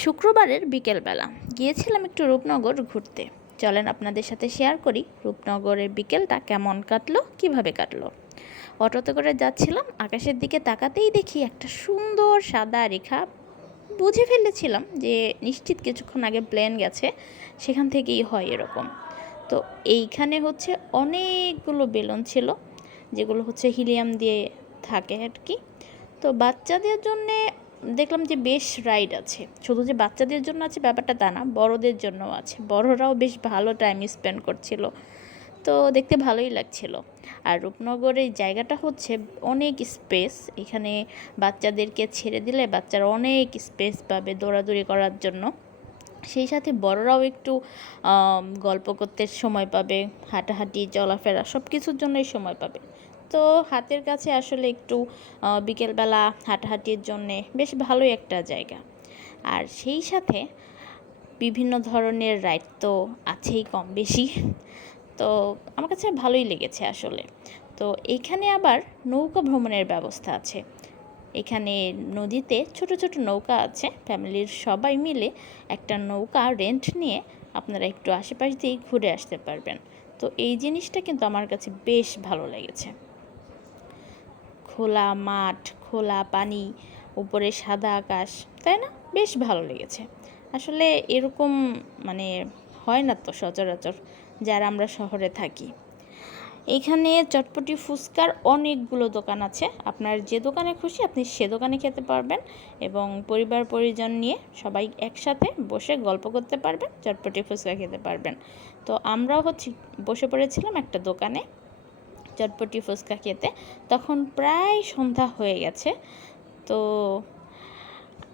শুক্রবারের বিকেলবেলা। গিয়েছিলাম একটু রূপনগর ঘুরতে। চলেন আপনাদের সাথে শেয়ার করি রূপনগরের বিকেলটা কেমন কাটলো, কীভাবে কাটলো। অটোতে করে যাচ্ছিলাম, আকাশের দিকে তাকাতেই দেখি একটা সুন্দর সাদা রেখা। বুঝে ফেলেছিলাম যে নিশ্চিত কিছুক্ষণ আগে প্লেন গেছে, সেখান থেকেই হয় এরকম। তো এইখানে হচ্ছে অনেকগুলো বেলুন ছিল, যেগুলো হচ্ছে হিলিয়াম দিয়ে থাকে আর কি। তো বাচ্চাদের জন্যে দেখলাম যে বেশ রাইড আছে। শুধু যে বাচ্চাদের জন্য আছে ব্যাপারটা তা না, বড়দের জন্যও আছে। বড়রাও বেশ ভালো টাইম স্পেন্ড করছিল। তো দেখতে ভালোই লাগছিল। আর রূপনগরের জায়গাটা হচ্ছে অনেক স্পেস এখানে বাচ্চাদেরকে ছেড়ে দিলে বাচ্চারা অনেক স্পেস পাবে দৌড়াদৌড়ি করার জন্য। সেই সাথে বড়রাও একটু গল্প করতে সময় পাবে। হাঁটাহাঁটি, চলাফেরা সব কিছুর জন্যই সময় পাবে। তো হাতের কাছে আসলে একটু বিকেলবেলা হাঁটাহাঁটির জন্যে বেশ ভালোই একটা জায়গা। আর সেই সাথে বিভিন্ন ধরনের রাইড তো আছেই কম বেশি তো আমার কাছে ভালোই লেগেছে আসলে। তো এইখানে আবার নৌকা ভ্রমণের ব্যবস্থা আছে। এখানে নদীতে ছোট ছোট নৌকা আছে। ফ্যামিলির সবাই মিলে একটা নৌকা রেন্ট নিয়ে আপনারা একটু আশেপাশ দিয়ে ঘুরে আসতে পারবেন। তো এই জিনিসটা কিন্তু আমার কাছে বেশ ভালো লেগেছে। খোলা মাঠ, খোলা পানি, উপরে সাদা আকাশ, তাই না? বেশ ভালো লেগেছে। আসলে এরকম মানে হয় না তো সচরাচর যারা আমরা শহরে থাকি। এখানে চটপটি ফুচকার অনেকগুলো দোকান আছে। আপনার যে দোকানে খুশি আপনি সে দোকানে খেতে পারবেন এবং পরিবার পরিজন নিয়ে সবাই একসাথে বসে গল্প করতে পারবেন, চটপটি ফুচকা খেতে পারবেন। তো আমরাও হচ্ছে বসে পড়েছিলাম একটা দোকানে। চটপটি ফুচকা খেতে। তখন প্রায় সন্ধ্যা হয়ে গেছে। তো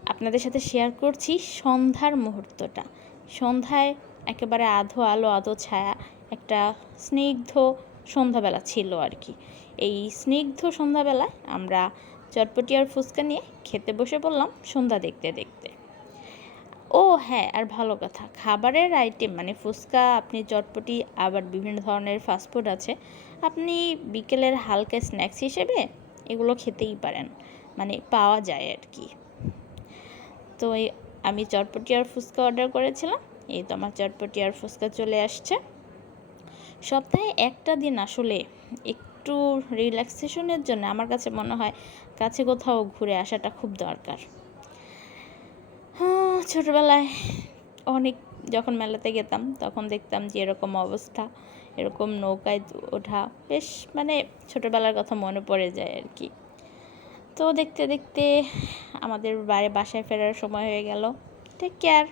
আপনাদের সাথে শেয়ার করছি সন্ধ্যার মুহূর্তটা। সন্ধ্যায় একেবারে আধো আলো, আধো ছায়া, একটা স্নিগ্ধ সন্ধ্যাবেলা ছিল আর কি। এই স্নিগ্ধ সন্ধ্যাবেলায় আমরা চটপটি আর ফুচকা নিয়ে খেতে বসে পড়লাম সন্ধ্যা দেখতে দেখতে। ও হ্যাঁ আর ভালো কথা। খাবারের আইটেম মানে ফুচকা, আপনি চটপটি, আবার বিভিন্ন ধরনের ফাস্টফুড আছে, আপনি বিকেলের হালকা স্ন্যাক্স হিসেবে এগুলো খেতেই পারেন। মানে পাওয়া যায় আর কি তো আমি চটপটি আর ফুচকা অর্ডার করেছিলাম, এই তো আমার চটপটি আর ফুচকা চলে আসছে। সপ্তাহে একটা দিন আসলে একটু রিল্যাক্সেশনের জন্য আমার কাছে মনে হয় কাছে কোথাও ঘুরে আসাটা খুব দরকার। ছোটোবেলায় অনেক যখন মেলাতে গেতাম, তখন দেখতাম যে এরকম অবস্থা, এরকম নৌকায় ওঠা, বেশ মানে ছোটোবেলার কথা মনে পড়ে যায় আর কি তো দেখতে দেখতে আমাদের বাড়ি বাসায় ফেরার সময় হয়ে গেল। Take care